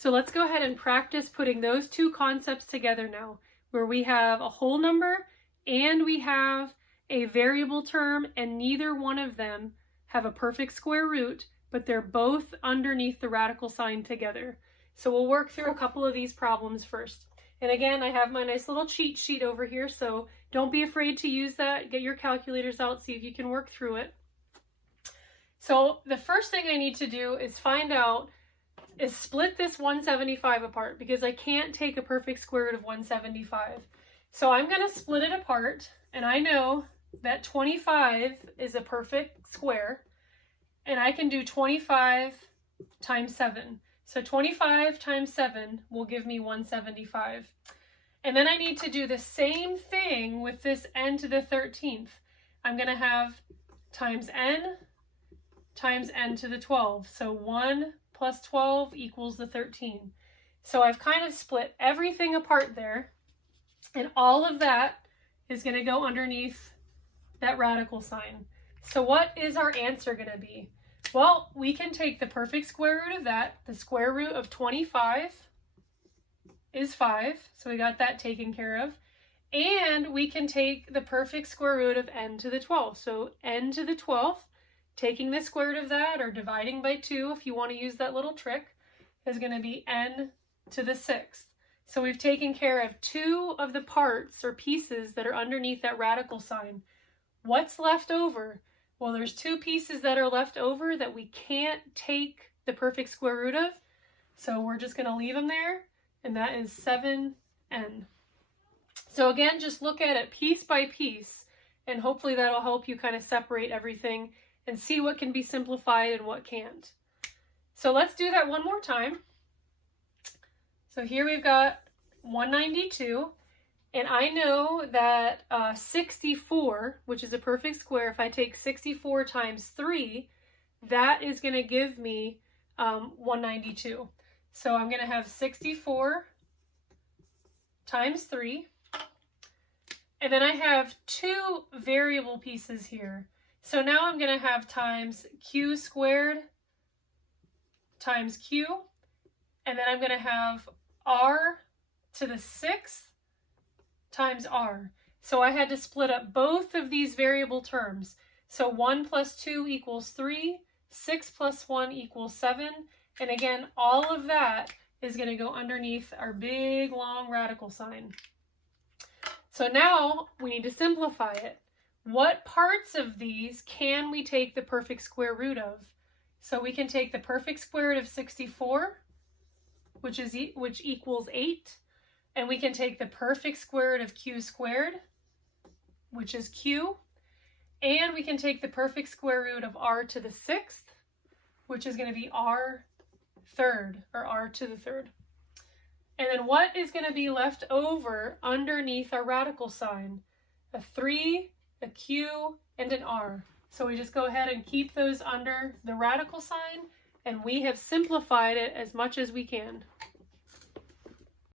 So let's go ahead and practice putting those two concepts together now, where we have a whole number and we have a variable term, and neither one of them have a perfect square root, but they're both underneath the radical sign together. So we'll work through a couple of these problems first. And again, I have my nice little cheat sheet over here, so don't be afraid to use that. Get your calculators out, see if you can work through it. So the first thing I need to do is split this 175 apart, because I can't take a perfect square root of 175. So I'm going to split it apart, and I know that 25 is a perfect square, and I can do 25 times 7. So 25 times 7 will give me 175. And then I need to do the same thing with this n to the 13th. I'm going to have times n to the 12. So 1 plus 12 equals the 13. So I've kind of split everything apart there, and all of that is going to go underneath that radical sign. So what is our answer going to be? Well, we can take the perfect square root of that. The square root of 25 is 5, so we got that taken care of. And we can take the perfect square root of n to the 12th. So n to the 12th, taking the square root of that, or dividing by 2 if you want to use that little trick, is going to be n to the 6th. So we've taken care of two of the parts or pieces that are underneath that radical sign. What's left over? Well, there's two pieces that are left over that we can't take the perfect square root of, so we're just going to leave them there, and that is 7n. So again, just look at it piece by piece, and hopefully that'll help you kind of separate everything and see what can be simplified and what can't. So let's do that one more time. So here we've got 192. And I know that 64, which is a perfect square, if I take 64 times 3, that is going to give me 192. So I'm going to have 64 times 3. And then I have two variable pieces here. So now I'm going to have times q squared times q. And then I'm going to have r to the 6th times r. So I had to split up both of these variable terms. So 1 plus 2 equals 3, 6 plus 1 equals 7, and again, all of that is going to go underneath our big long radical sign. So now we need to simplify it. What parts of these can we take the perfect square root of? So we can take the perfect square root of 64, which equals 8. And we can take the perfect square root of q squared, which is q, and we can take the perfect square root of r to the 6th, which is going to be r third, or r to the 3rd. And then what is going to be left over underneath our radical sign? A 3, a q, and an r. So we just go ahead and keep those under the radical sign, and we have simplified it as much as we can.